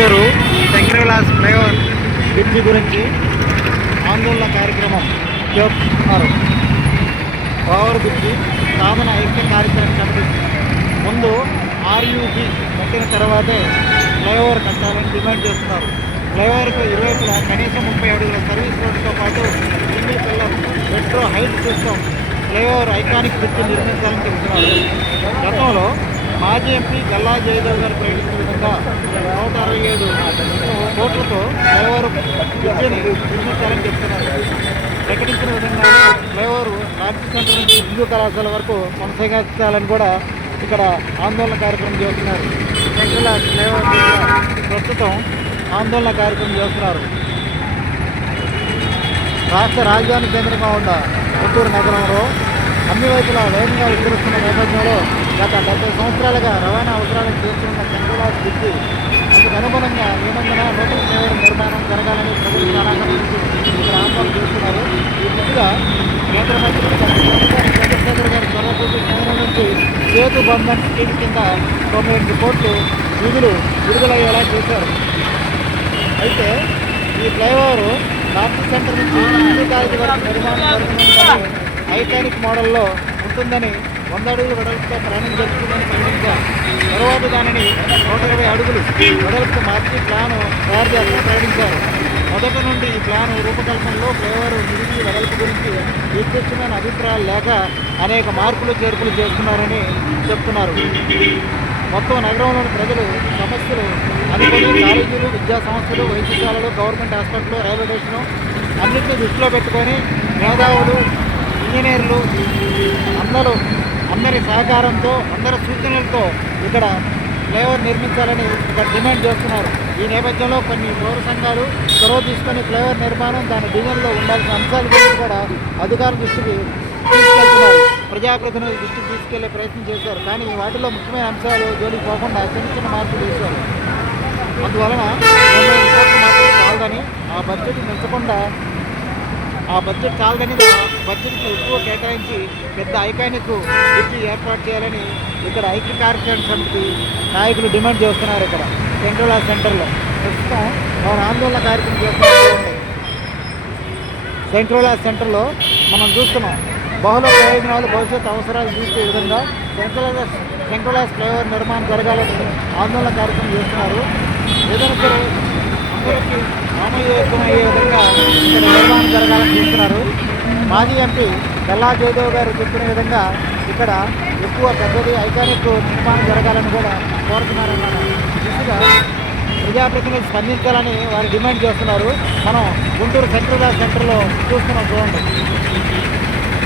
Guntur Shankar Vilas flyover. Bridge గురించి? ఆందోళన కార్యక్రమం. చేస్తున్నారు ఓవర్ బ్రిడ్జి సాధన ఐక్య కార్యక్రమం కమిటీ ముందు ఆర్యూజీ కట్టిన తర్వాతే ఫ్లైఓవర్ కట్టాలని డిమాండ్ చేస్తున్నారు. ఫ్లైఓవర్కు ఇరువైపులా కనీసం ముప్పై అడుగుల సర్వీస్ రోడ్డుతో పాటు single pillar metro height system flyover iconic bridge నిర్మించాలని చెబుతున్నారు. గతంలో మాజీ ఎంపీ గల్లా జయదేవ్ గారు ప్రకటించిన విధంగా నూట అరవై ఏడు కోట్లతో ఫ్లైఓవర్ బ్రిడ్జిని నిర్మించాలని చెప్తున్నారు. ప్రకటించిన విధంగానే ఫ్లైఓవర్ రాజకీయ సెంటర్ నుంచి హిందూ కళాశాల వరకు కొనసాగించాలని కూడా ఇక్కడ ఆందోళన కార్యక్రమం చేస్తున్నారు. సెంట్రల్ ఫ్లైఓవర్ ప్రస్తుతం ఆందోళన కార్యక్రమం చేస్తున్నారు. రాష్ట్ర రాజధాని కేంద్రంగా ఉన్న గుంటూరు నగరంలో అన్ని వైపులా వేగంగా విస్తరిస్తున్న నేపథ్యంలో గత డెబ్బై సంవత్సరాలుగా రవాణా అవసరాలను తీర్చుకున్న చంద్రబాబు బ్రిడ్జి అందుకు అనుగుణంగా నిబంధన నూతన సేవల నిర్మాణం జరగాలని ప్రజలు చాలా ఇక్కడ ఆందోళన చేస్తున్నారు. ఈ ముందుగా కేంద్ర మంత్రి చంద్రశేఖర్ గారి చొరవతోటి కేంద్రం నుంచి సేతు బంధన్ స్కీమ్ కింద తొంభై ఎనిమిది కోట్లు నిధులు విడుదలయ్యేలా చేశారు. అయితే ఈ ఫ్లైఓవర్ నార్త్ సెంటర్ నుంచి కాలేజీ వరకు నిర్మాణం జరుగుతుందని ఐకానిక్ మోడల్లో ఉంటుందని వంద అడుగులు వెడల్పుతో ప్రయాణం జరుగుతుందని ప్రకటించారు తరువాత దానిని నూట ఇరవై అడుగులు వెడల్పు మార్చి ప్లాను తయారు చేస్తూ ప్రకటించారు మొదట నుండి ఈ ప్లాను రూపకల్పనలో ఫ్లేవర్ నిధులు వెడల్పు గురించి నిర్దిష్టమైన అభిప్రాయాలు లేక అనేక మార్పులు చేర్పులు చేస్తున్నారని చెప్తున్నారు. మొత్తం నగరంలోని ప్రజలు సమస్యలు అనుకుని కాలేజీలు విద్యా సంస్థలు వైద్యశాలలు గవర్నమెంట్ హాస్పిటల్ రైల్వే స్టేషను అన్నింటినీ దృష్టిలో పెట్టుకొని మేధావులు ఇంజనీర్లు అందరూ అందరి సహకారంతో అందరి సూచనలతో ఇక్కడ ఫ్లైఓవర్ నిర్మించాలని ఇక్కడ డిమాండ్ చేస్తున్నారు. ఈ నేపథ్యంలో కొన్ని పౌర సంఘాలు చొరవ తీసుకొని ఫ్లైఓవర్ నిర్మాణం దాని డిజైన్లో ఉండాల్సిన అంశాల గురించి కూడా అధికారుల దృష్టికి తీసుకెళ్తున్నారు. ప్రజాప్రతినిధుల దృష్టికి తీసుకెళ్ళే ప్రయత్నం చేశారు. కానీ వాటిలో ముఖ్యమైన అంశాలు జోలికి పోకుండా చిన్న చిన్న మార్పులు చేశారు. అందువలన తొంభై ఐదు ఆ బడ్జెట్ పెంచకుండా ఆ బడ్జెట్ చాలదని బడ్జెట్కి ఎక్కువ కేటాయించి పెద్ద ఐకానిక్ బ్రిడ్జి ఏర్పాటు చేయాలని ఇక్కడ ఐక్య కార్యక్రమ సమితి నాయకులు డిమాండ్ చేస్తున్నారు ఇక్కడ సెంట్రల్ సెంటర్లో. ప్రస్తుతం వారు ఆందోళన కార్యక్రమం చేస్తున్నారు. సెంట్రల్ సెంటర్లో మనం చూస్తున్నాం బహుళ ప్రయోజనాలు భవిష్యత్ అవసరాలు తీర్చే విధంగా సెంట్రల్ సెంట్రల్ ఫ్లైఓవర్ నిర్మాణం జరగాలని ఆందోళన కార్యక్రమం చేస్తున్నారు. ఏదైనా సరే అందరికీ అయ్యే విధంగా ఇక్కడ నిర్మాణం జరగాలని చూస్తున్నారు. మాజీ ఎంపీ గల్లా జయదేవ్ గారు చెప్పిన విధంగా ఇక్కడ ఎక్కువ పెద్దది ఐకానిక్ నిర్మాణం జరగాలని కూడా కోరుతున్నారన్నారు దిశగా ప్రజాప్రతినిధులు స్పందించాలని వారు డిమాండ్ చేస్తున్నారు. మనం గుంటూరు సెంట్రల్ సెంటర్లో చూస్తున్నాం చూడండి.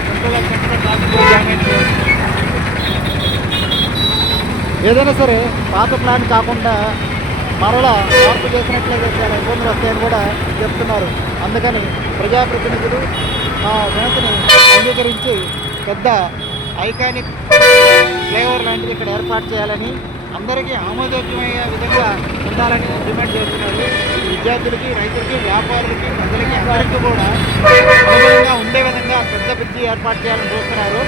సెంట్రల్ ల్యాబ్ సెంటర్లో ట్రాఫిక్ జామ్ ఏదైనా సరే పాత ప్లాన్ కాకుండా మరలా మార్పు చేసినట్లయితే చాలా ఇబ్బందులు వస్తాయని కూడా చెప్తున్నారు. అందుకని ప్రజాప్రతినిధులు ఆ వినతిని అంగీకరించి పెద్ద ఐకానిక్ ఫ్లేవర్ లాంటిది ఇక్కడ ఏర్పాటు చేయాలని అందరికీ ఆమోదయోగ్యమయ్యే విధంగా ఉండాలని డిమాండ్ చేస్తున్నారు. విద్యార్థులకి రైతులకి వ్యాపారులకి ప్రజలకి అందరికీ కూడా అనుగుణంగా ఉండే విధంగా పెద్ద బ్రిడ్జి ఏర్పాటు చేయాలని చూస్తున్నారు.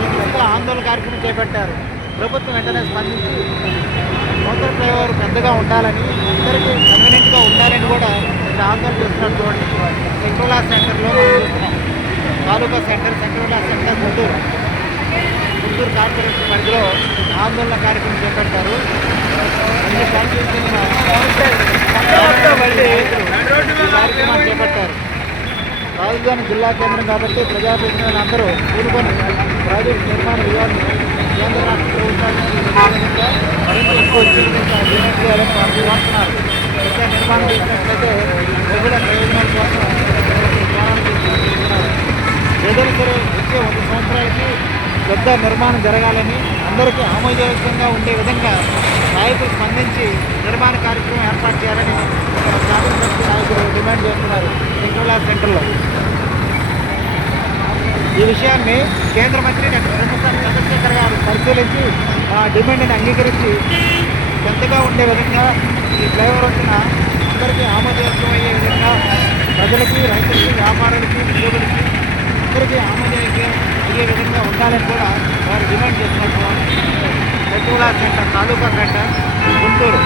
ఈ దిశగా ఆందోళన కార్యక్రమం చేపట్టారు. ప్రభుత్వం వెంటనే స్పందించి నూతన ఫ్లైఓవర్ పెద్దగా ఉండాలని అందరికీ కన్వీనియంట్గా ఉండాలని కూడా ఇక్కడ ఆందోళన చేస్తున్నారు చూడండి. సెంట్రల్ సెంటర్లో చూస్తున్నాం. Taluka centre central centre Guntur Guntur corporation పరిధిలో ఆందోళన కార్యక్రమం చేపడతారు. అన్ని కార్యక్రమాన్ని చేపట్టారు. రాజధాని జిల్లా కేంద్రం కాబట్టి ప్రజాప్రతినిధులు అందరూ కూడుకొని ప్రాజెక్టు నిర్మాణ విధానం కేంద్ర రాష్ట్ర ప్రభుత్వానికి విధంగా మరింత ఎక్కువ వచ్చేందుకు డిమాండ్ చేయాలని వారు కోరుతున్నారు అయితే నిర్మాణం చేసినట్లయితే బహుళ ప్రయోజనాల కోసం ప్రజలకు జ్ఞానాన్ని తీసుకుంటున్నారు ఏదైనా సరే వచ్చే వంద సంవత్సరాలకి పెద్ద నిర్మాణం జరగాలని అందరికీ ఆమోదయోగ్యంగా ఉండే విధంగా నాయకులు స్పందించి నిర్మాణ కార్యక్రమం ఏర్పాటు చేయాలని ఇక్కడ నాయకులు డిమాండ్ చేస్తున్నారు సెంట్రల్ సెంటర్లో. ఈ విషయాన్ని కేంద్ర మంత్రి డాక్టర్ చంద్రశేఖర్ గారు పరిశీలించి ఆ డిమాండ్ని అంగీకరించి పెద్దగా ఉండే విధంగా ఈ ఫ్లైఓవర్ వచ్చిన అందరికీ ఆమోదయోగ్యమయ్యే విధంగా ప్రజలకి రైతులకి వ్యాపారులకి ఉద్యోగులకి అందరికీ ఆమోదయోగ్యం అయ్యే విధంగా కూడా వారు డిమాండ్ చేస్తున్నారు పెట్టుబడి centre taluka centre Guntur.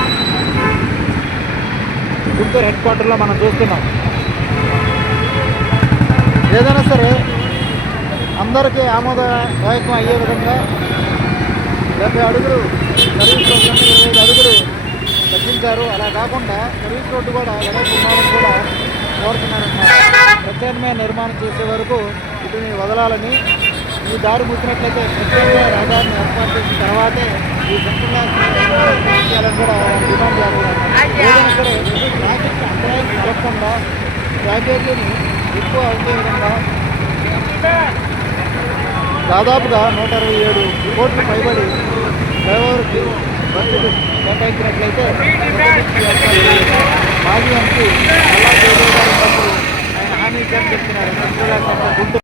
Guntur head క్వార్టర్లో మనం చూస్తున్నాం. ఏదైనా సరే అందరికీ ఆమోదదాయకం అయ్యే విధంగా డెబ్బై అడుగులు సర్వీస్ రోడ్డు నుండి ఇరవై ఐదు అడుగులు తగ్గించారు. అలా కాకుండా సర్వీస్ రోడ్డు కూడా వెనక్కి ఉన్నారని కూడా కోరుతున్నారన్నమాట. ప్రత్యామ్నాయ నిర్మాణం చేసే వరకు వీటిని వదలాలని ఈ దారి మూసినట్లయితే ప్రత్యేక రహదారిని ఏర్పాటు చేసిన తర్వాతే ఈ సంపూర్ణ చేయాలని కూడా డిమాండ్ చేస్తున్నారు సరే ట్రాఫిక్ అంతరాయం జరగకుండా ప్యాకేజీని ఎక్కువ అయ్యే విధంగా దాదాపుగా నూట అరవై ఏడు కోట్లు పైబడి డ్రైవర్కి బస్సులు కేటాయించినట్లయితే మాజీ మంత్రి అల్లా జయదేవ్ గారి బస్సులు ఆయన హామీ ఇచ్చారని చెప్తున్నారు.